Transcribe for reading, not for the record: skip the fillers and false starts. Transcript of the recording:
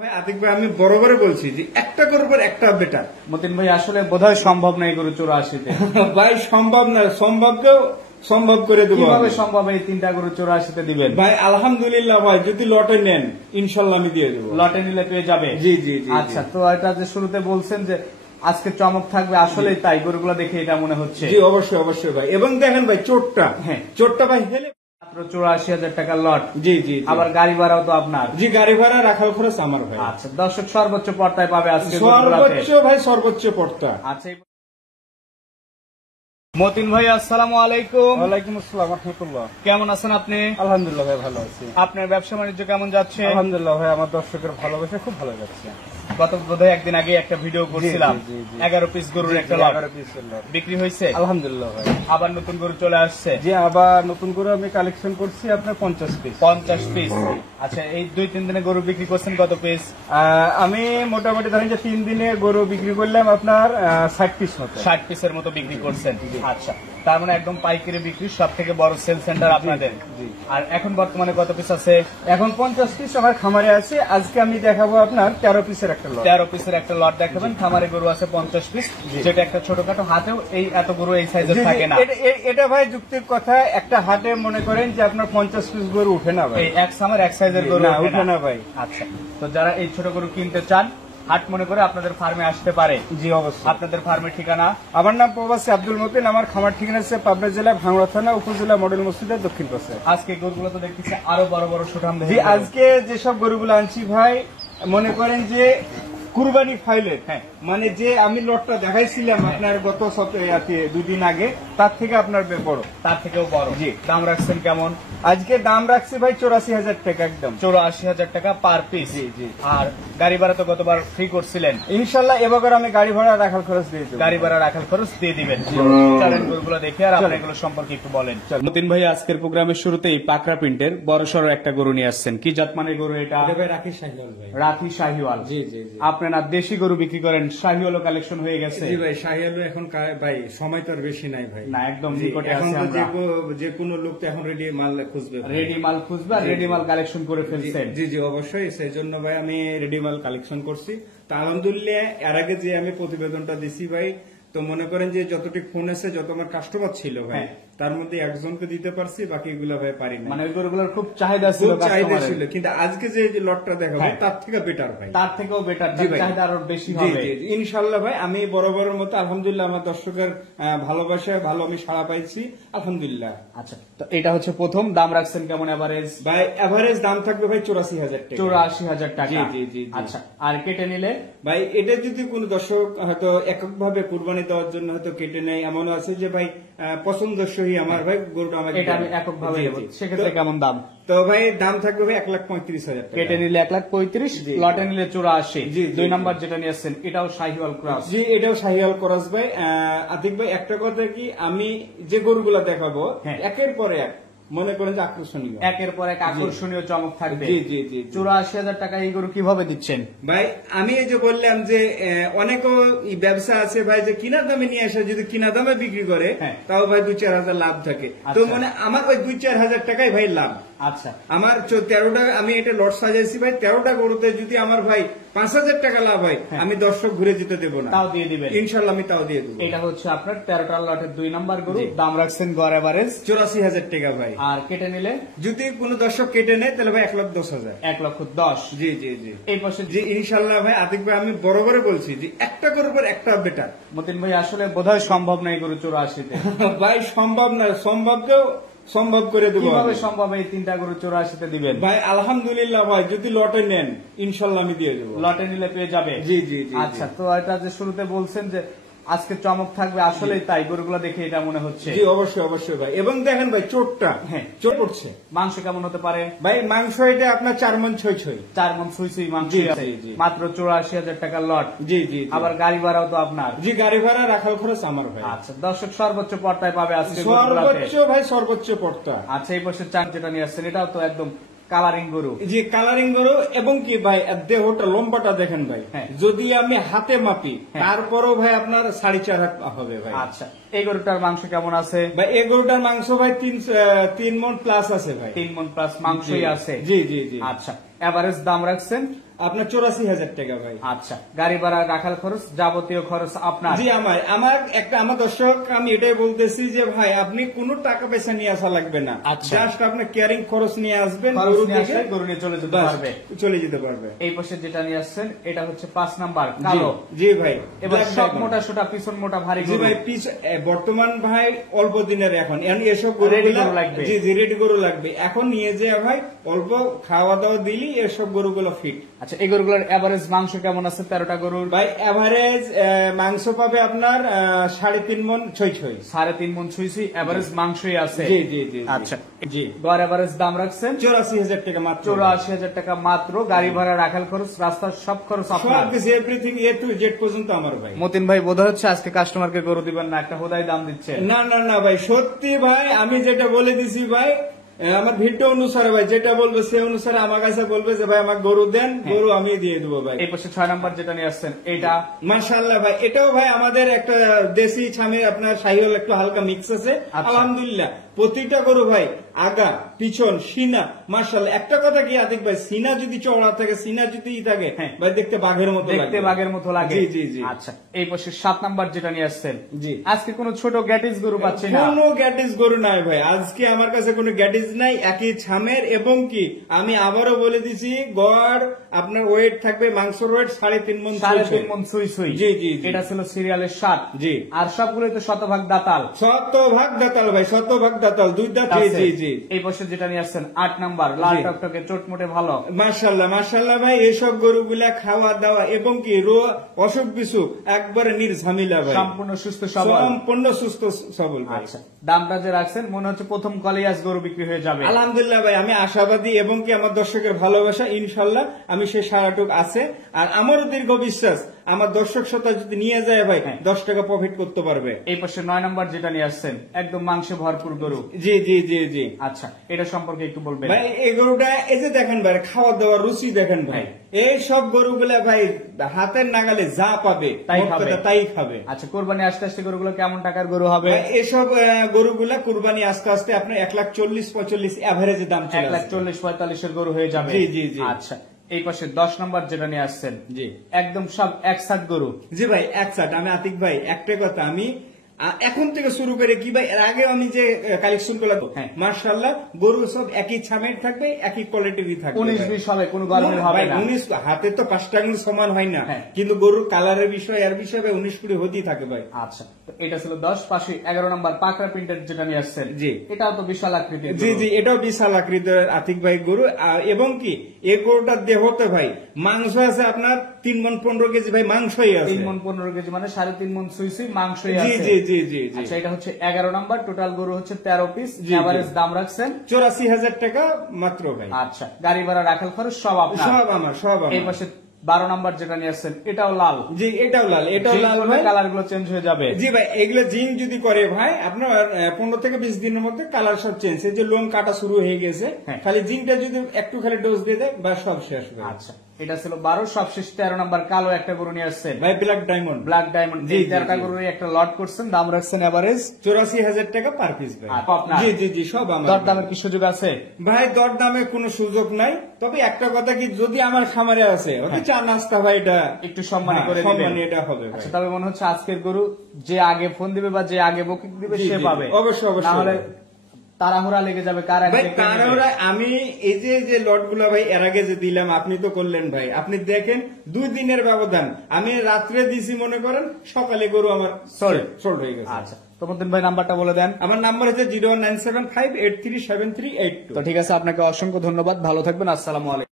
ভাই আতিক ভাই আমি বরাবর বলছি যে একটা গরুর পর একটা বেটার। মতিন ভাই আসলে বোধহয় সম্ভব নাই গরু 84-তে। ভাই সম্ভব না, সম্ভবকেও সম্ভব করে দেবো। কিভাবে সম্ভব এই তিনটা গরু 84-তে দিবেন? ভাই আলহামদুলিল্লাহ ভাই, যদি লটে নেন ইনশাল্লাহ আমি দিয়ে দেবো। লটে নিলে পেয়ে যাবে। জি জি জি। আচ্ছা, তো এটা যে শুরুতে বলছেন যে আজকে চমক থাকবে, আসলে তাই গরুগুলো দেখে এটা মনে হচ্ছে। জি অবশ্যই অবশ্যই ভাই। এবং দেখেন ভাই চোটটা, হ্যাঁ চোটটা ভাই হেলে মাত্র 84,000 টাকার লট। জি জি। আবার গাড়ি ভাড়াও তো আপনার? জি গাড়ি ভাড়া রাখার খরচ আমার ভাই। আচ্ছা, দর্শক সর্বোচ্চ পর্দায় পাবে আজকে সর্বোচ্চ ভাই, সর্বোচ্চ পড়তা। আচ্ছা মতিন ভাই আসসালামু আলাইকুম। ওয়ালাইকুম আসসালাম রাহমাতুল্লাহ। কেমন আছেন আপনি? আলহামদুলিল্লাহ ভাই ভালো আছি। আপনার ব্যবসা বাণিজ্য কেমন যাচ্ছে? আলহামদুলিল্লাহ ভাই, আমার দর্শকের ভালোবাসা খুব ভালো যাচ্ছে। গত বোধহয় একদিন আগে একটা ভিডিও করছিলাম, 11 পিস গরুর একটা লট বিক্রি হয়েছে আলহামদুলিল্লাহ ভাই। আবার নতুন গরু চলে আসছে। জি আবার নতুন করে আমি কালেকশন করছি আপনার 50 পিস। 50 পিস। আচ্ছা, এই 2-3 দিনে গরু বিক্রি করছেন কত পিস? আমি মোটামুটি ধরেন যে 3 দিনে গরু বিক্রি করলাম আপনার 60 পিস মতো। 60 পিসের মতো বিক্রি করছেন। আচ্ছা, তার মানে একদম পাইকারি বিক্রি, সব থেকে বড় সেল সেন্টার আপনাদের। আর এখন বর্তমানে কত পিস আছে? এখন 50 পিস আমার খামারে আছে। আজকে আমি দেখাবো আপনার 13 পিসের একটা লট। 13 পিসের একটা লট দেখাবেন। খামারে গরু আছে 50 পিস, যেটা একটা ছোটখাটো হাতেও এই এত গরু এই সাইজের থাকে না। এটা ভাই যুক্তির কথা, একটা হাটে মনে করেন যে আপনার 50 পিস গরু উঠে না ভাই। এই এক সামার এক সাইজের গরু উঠে না ভাই। আচ্ছা, তো যারা এই ছোট গরু কিনতে চান, হাট মনে করে আপনাদের ফার্মে আসতে পারে। জি অবশ্যই। আপনাদের ফার্মের ঠিকানা? আমার নাম প্রবাসী আব্দুল মতিন। আমার খামার ঠিকানা হচ্ছে পাবনা জেলা ভাঙ্গুড়া থানা উপজেলা মডেল মসজিদের দক্ষিণ পাশে। আজকে গরুগুলো তো দেখতেছি আরো বড় বড় সুঠাম। জি আজকে যেসব গরুগুলো আনছি ভাই, মনে করেন যে কুরবানি ফাইলের, হ্যাঁ মানে যে আমি লটটা দেখাইছিলাম আপনার গত 2 দিন আগে, তার থেকে আপনার বড়, তার থেকেও বড়। জি। দাম রাখছেন কেমন? আজকে দাম রাখছি ভাই 84,000 টাকা একদম। 84,000 টাকা পার পিস। জি জি। আর গাড়ি ভাড়া তো গতবার ফ্রি করছিলেন, ইনশাল্লাহ এবার আমি গাড়ি ভাড়া রাখার খরচ দিয়ে দেবো। গাড়ি ভাড়া রাখার খরচ দিয়ে দিবেন। চলেন গরুগুলো দেখে আর আপনি এগুলো সম্পর্কে একটু বলেন। মতিন ভাই আজকের প্রোগ্রামের শুরুতেই পাকড়া প্রিন্টের বড় সড়ো একটা গরু নিয়ে আসছেন। কি জাত মানের গরু এটা? রাখি শাহিওয়াল ভাই। রাখি শাহিওয়াল। জি জি জি। আপনারা দেশি গরু বিক্রি করেন, শাহিওয়ালও কালেকশন হয়ে গেছে? জি ভাই, শাহিওয়ালও এখন ভাই সময় তো আর বেশি নাই ভাই। না, একদম নিকটে এখন আছে। তো আমরা যে কোনো লোক তো এখন রেডি মাল খুঁজবে, রেডি মাল খুঁজবে আর রেডি মাল কালেকশন করে ফেলছেন। জি জি অবশ্যই। সেই জন্য ভাই আমি রেডি মাল কালেকশন করছি। তো আলহামদুলিল্লাহ এর আগে যে আমি প্রতিবেদনটা দিছি ভাই, তো মনে করেন যে যতটুকু ফোন আছে, যত আমার কাস্টমার ছিল ভাই, তার মধ্যে একজনকে দিতে পারছি, বাকিগুলো ভাই পারি না। মানে ওই গরুগুলোর খুব চাহিদা ছিল, খুব চাহিদা ছিল। কিন্তু আজকে যে লটটা দেখাবো তার থেকে বেটার ভাই, তার থেকেও বেটার, চাহিদা আরো বেশি জি হবে। জি ইনশাল্লাহ ভাই। আমি বরাবরের মতো আলহামদুলিল্লাহ আমার দর্শকের ভালোবাসায় ভালো আমি সাড়া পাইছি আলহামদুলিল্লাহ। আচ্ছা, তো এটা হচ্ছে প্রথম। দাম রাখছেন কেমন এভারেজ? ভাই এভারেজ দাম থাকবে ভাই 84,000 টাকা। 84,000 টাকা। জি জি জি। আচ্ছা, আর কেটে নিলে ভাই এটা যদি কোন দর্শক হয়তো এককভাবে কুরবানি দেওয়ার জন্য হয়তো কেটে নেয়, এমনও আছে যে ভাই পছন্দসই আমার ভাই গরুটা আমাকে এটা আমি এককভাবে দেব, সেক্ষেত্রে কেমন দাম? তো ভাই দাম থাকবে ভাই 1,35,000 টাকা। কেটে নিলে 1,35,000, লটে নিলে 84। জি, 2 নাম্বার যেটা নিয়েছেন এটাও শাহিওয়াল ক্রস? জি এটাও শাহিওয়াল ক্রস ভাই। আতিক ভাই একটা কথা কি, আমি যে গরুগুলা দেখাবো একের পর এক মনে করেন যে আকর্ষণীয়, একের পর এক আকর্ষণীয় চমক থাকবে। জি জি জি। 84,000 টাকা এই গরু কিভাবে দিচ্ছেন ভাই? আমি এই যে বললাম যে অনেকও ব্যবসা আছে ভাই, যে কিনা দামে নিয়ে আসে, যদি কিনা দামে বিক্রি করে তাও ভাই 2-4 হাজার লাভ থাকে। তো মানে আমার ওই 2-4 হাজার টাকাই ভাই লাভ। আচ্ছা, আমার 13টা আমি এটা লট সাজাইছি ভাই, 13টা গরুতে যদি আমার ভাই 5,000 টাকা লাভ হয়, আমি দর্শক ঘুরে যেতে দেবো না, তাও দিয়ে দিবেন ইনশাল্লাহ আমি তাও দিয়ে দেবো। এটা হচ্ছে আপনার 13টা লটের 2 নাম্বার গরু। দাম রাখছেন গড় এভারেজ 84,000 টাকা ভাই। আর কেটে নিলে যদি কোন দর্শক কেটে নেয় তাহলে ভাই 1,10,000। 1,10,000। জি জি জি। এই পাশে জি ইনশাল্লাহ ভাই। আতিক ভাই আমি বরাবর বলছি যে একটা গরুর পর একটা বেটার। মতিন ভাই আসলে বোধহয় সম্ভব নাই গরু 84-তে। ভাই সম্ভব না, সম্ভবকেও সম্ভব করে দেবো। কিভাবে সম্ভব এই তিনটা গরু 84-তে দিবেন? ভাই আলহামদুলিল্লাহ ভাই, যদি লটে নেন ইনশাল্লাহ আমি দিয়ে দেবো। লটে নিলে পেয়ে যাবে। জি জি জি। আচ্ছা, তো এটা যে শুরুতে বলছেন যে আজকে চমক থাকবে, আসলে তাই গরুগুলো দেখে এটা মনে হচ্ছে। জি অবশ্যই অবশ্যই ভাই। এবং দেখেন ভাই চোটটা, চোট পড়ছে। মাংস কেমন হতে পারে ভাই? মাংস এটা আপনার 4 মণ ছই ছই, 4 মণ ছুঁই ছুঁই মাংস আছে। মাত্র 84,000 টাকার লট। জি জি। আবার গাড়ি ভাড়াও তো আপনার? জি গাড়ি ভাড়া রাখার খরচ আমার ভাই। আচ্ছা, দর্শক সর্বোচ্চ পর্দায় পাবে আজকে সর্বোচ্চ ভাই, সর্বোচ্চ পড়তা। আচ্ছা, এই পাশে চার যেটা নিয়ে আসছেন এটাও তো একদম কালারিং গরু। জি কালারিং গরু। এবং কি ভাই দেহটা লম্বাটা দেখেন ভাই, যদি আমি হাতে মাপি তারপরও ভাই আপনার 4.5 হাত হবে ভাই। আচ্ছা, এই গরুটার মাংস কেমন আছে ভাই? এই গরুটার মাংস ভাই 3 মণ প্লাস আছে ভাই। 3 মণ প্লাস মাংসই আছে। জি জি জি। আচ্ছা, এভারেজ দাম রাখছেন আপনার 84,000 টাকা ভাই। আচ্ছা, গাড়ি ভাড়া, রাখাল খরচ, যাবতীয় খরচ আপনার। জি আমার দর্শক আমি এটাই বলতেছি যে ভাই আপনি কোনো টাকা পয়সা নিয়ে আসা লাগবে না, আচ্ছা। জাস্ট আপনার কেয়ারিং খরচ নিয়ে আসবেন, খরচ গরু নিয়ে দেখে আসলে গরু নিয়ে চলে যেতে বাস, পারবে। চলে যেতে পারবে। এই পাশে যেটা নিয়ে আসছেন এটা হচ্ছে 5 নাম্বার কালো। জি ভাই, এবার Black সব Diamond। মোটা সোটা পিছন মোটা ভারী জি গরু। ভাই বর্তমান ভাই অল্প দিনের এখন এসব Ready গরুগুলা গরু লাগবে। জি রেডি গরু লাগবে, এখন নিয়ে যে ভাই অল্প খাওয়া দাওয়া দিলি এসব গরুগুলো ফিট। আচ্ছা, এই গরুগুলোর এভারেজ মাংস কেমন আছে 13টা গরুর? ভাই এভারেজ মাংস পাবে আপনার 3.5 মণ ছই 3.5 মণ ছুঁইছি, এভারেজ মাংসই আছে। জি জি জি আচ্ছা, জি গড় এভারেজ দাম রাখছেন 84,000 টাকা মাত্র। 84,000 টাকা মাত্র। গাড়ি ভাড়া, রাখাল খরচ, রাস্তার সব খরচ আপনার। সব কিছু এভরিথিং এ টু জেড পর্যন্ত আমার ভাই। মতিন ভাই বোধ হচ্ছে আজকে কাস্টমারকে গরু দিবেন না, একটা হোদাই দাম দিচ্ছে। না না না ভাই, সত্যি ভাই আমি যেটা বলে দিছি ভাই, আমার ভিডিও অনুসারে ভাই যেটা বলবে সে অনুসারে আমার কাছে বলবে যে ভাই আমার গরু দেন, গরু আমি দিয়ে দেবো ভাই। এই পাশে 6 নাম্বার যেটা নিয়ে আসছেন এটা মাশাআল্লাহ ভাই, এটাও ভাই আমাদের একটা দেশি ছামে আপনার শাহিওয়াল একটু হালকা মিক্স আছে। আচ্ছা। আলহামদুলিল্লাহ প্রতিটা গরু ভাই আগা পিছন সিনা মাশাআল্লাহ। একটা কথা কি আতিক ভাই, সিনা যদি চওড়া থাকে, সিনা যদি থাকে হ্যাঁ। ভাই দেখতে বাঘের মতো লাগে, দেখতে বাঘের মতো লাগে। জি জি জি। আচ্ছা, এই পাশে 7 নাম্বার যেটা নিয়ে আসছেন জি। আজকে কোনো ছোট গ্যাটিস গরু পাচ্ছি না। কোনো গ্যাটিস গরু নাই ভাই, আজকে আমার কাছে কোনো গ্যাটিস নাই, একই ছামের। এবং কি আমি আবারও বলে দিছি গড় আপনার ওয়েট থাকবে, মাংসের ওয়েট 3.5 মণ 3.5 মণ ছুঁই ছুঁই। জি জি জি। এটা ছিল সিরিয়ালের 7। জি। আর সবগুলোই তো শতভাগ দাতাল। শতভাগ দাতাল ভাই, শতভাগ দাতাল, 2 দাঁত। জি জি জি। এই পাশে যেটা নিয়ে আসছেন 8 নাম্বার লাল জি। টকটকে চটমোটে ভালো। মাশাআল্লাহ মাশাআল্লাহ ভাই, এসব গরুগুলা খাওয়া দাওয়া এবং কি অসুখ বিসুখ একবারে নির্ঝামিলা ভাই, সম্পূর্ণ সুস্থ সবল। সম্পূর্ণ সুস্থ সবল ভাই। আচ্ছা, দামটা যে রাখছেন মনে হচ্ছে প্রথম কলেই আজ গরু বিক্রি হয়ে যাবে। আলহামদুলিল্লাহ ভাই, আমি আশাবাদী এবং কি আমার দর্শকের ভালোবাসা ইনশাল্লাহ আমি সেই সারাটুক আছে। আর আমারও দীর্ঘ বিশ্বাস আমার দর্শক শ্রোতা যদি নিয়ে যায় ভাই 10 টাকা প্রফিট করতে পারবে। এই পাশে 9 নাম্বার যেটা নিয়ে আসছেন একদম মাংসে ভরপুর গরু। জি জি জি জি। আচ্ছা, এটা সম্পর্কে একটু বলবেন ভাই এই গরুটা এই যে দেখেন ভাই, খাওয়া দাওয়ার রুচি দেখেন ভাই, এই সব গরুগুলা ভাই হাতের নাগালে যা পাবে তাই মোট খাবে। কথা তাই খাবে। আচ্ছা, কোরবানি আস্তে আস্তে গরুগুলো কেমন টাকার গরু হবে? ভাই, এসব গরুগুলা কুরবানি আস্তে আস্তে আপনার 1,40,45 এভারেজে দাম চলে আসবে। 1,40,45 এর গরু হয়ে যাবে। জি, জি, জি। আচ্ছা, এই পাশে 10 নাম্বার যেটা নিয়ে আসছেন জি একদম সব একসাথ গরু। জি ভাই একসাথ। আমি আতিক ভাই একটা কথা, আমি এখন থেকে শুরু করে কি ভাই, এর আগে আমি যে কালেকশন করলাম মাশাআল্লাহ গরু সব একই ছামের থাকবে, একই কোয়ালিটিরই থাকবে। 19-20 হবে, কোনো গরমের হবে ভাই না। 19 হাতে তো 5টা আঙুল সমান হয় না, হ্যাঁ। কিন্তু গরুর কালারের বিষয় এর বিষয় ভাই 19-20 হতেই থাকে ভাই। আচ্ছা, তো এটা ছিল 10। পাশে 11 নাম্বার পাকড়া প্রিন্টের যেটা নিয়ে আসছেন জি। এটাও তো বিশাল আকৃতির জি গরু। জি, এটাও বিশাল আকৃতির আতিক ভাই গরু। এবং কি এই গরুটার দেহতে ভাই মাংস আছে আপনার 3 মণ 15 কেজি ভাই, মাংসই আছে 3 মণ 15 কেজি, মানে 3.5 মণ ছুঁই ছুঁই মাংসই জি আছে। জি জি জি জি। আচ্ছা, এটা হচ্ছে 11 নাম্বার, টোটাল গরু হচ্ছে 13 পিস। জি, জি। এভারেজ দাম রাখছেন 84,000 টাকা মাত্র ভাই। আচ্ছা, গাড়ি ভাড়া, রাখাল খরচ সব আপনার। সব আমার, সব এই আমার। পাশে 12 নাম্বার যেটা নিয়ে আসছেন এটাও লাল। জি এটাও লাল, এটাও লাল ভাই। কালার গুলো চেঞ্জ হয়ে যাবে। জি ভাই, এগুলো জিন যদি করে ভাই আপনার 15 থেকে 20 দিনের মধ্যে কালার সব চেঞ্জ। এই যে লোম কাটা শুরু হয়ে গেছে, হ্যাঁ। খালি জিনটা যদি একটু খালি ডোজ দিয়ে দেয় বা সব শেষ ভাই। আচ্ছা, এটা ছিল 12। সবশেষ 13 নাম্বার কালো একটা গরু নিয়ে আসছেন ভাই ব্ল্যাক ডায়মন্ড। Black diamond. জি, এই জি, 13টা জি। গরুর একটা লট করছেন, দাম রাখছেন এভারেজ 84,000 টাকা পার পিস ভাই। আর আপনার? জি জি জি, সব আমার। দর দামের কি সুযোগ আছে? ভাই দর দামে কোনো সুযোগ নাই, তবে একটা কথা কি, যদি আমার খামারে আছে ওকে চা নাস্তা ভাই এটা একটু সম্মানী করে দিবেন। সম্মানী এটা হবে ভাই। আচ্ছা, তবে মনে হচ্ছে আজকের গরু যে আগে ফোন দিবে বা যে আগে বুকিং দিবে জি, সে জি, পাবে। অবশ্যই, অবশ্যই। নাহলে তাড়াহুড়া লেগে যাবে, কার আগে ভাই কে নেবে। তারা আমি এই যে লট গুলা ভাই এর আগে যে দিলাম, আপনি তো করলেন ভাই, আপনি দেখেন 2 দিনের ব্যবধান, আমি রাত্রে দিছি মনে করেন, সকালে গরু আমার সোল্ড হয়ে গেছে। আচ্ছা, তো মতিন ভাই নাম্বারটা বলে দেন। আমার নাম্বার হচ্ছে 09758373882। তো ঠিক আছে, আপনাকে অসংখ্য ধন্যবাদ, ভালো থাকবেন, আসসালামু আলাইকুম।